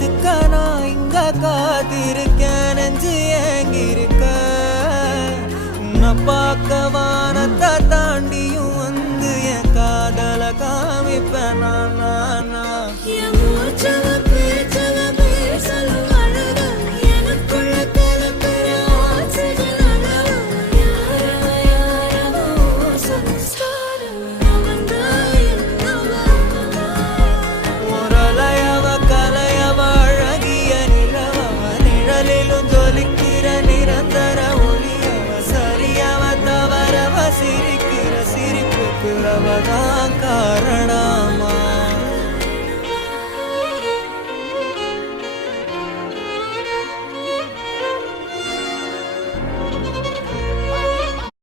காத்துக்க நான் இங்க காத்திருக்கேன் நெஞ்சு ஏங்கிருக்க உன்னை பார்க்க வானத்தை தாண்டியும் வந்து என் காதல காமிப்பேன் நான் நிரந்தர ஒளியவ சரியவ தவறவ சிரிக்கிற சிரிப்புக்கு அவதான் காரணம்.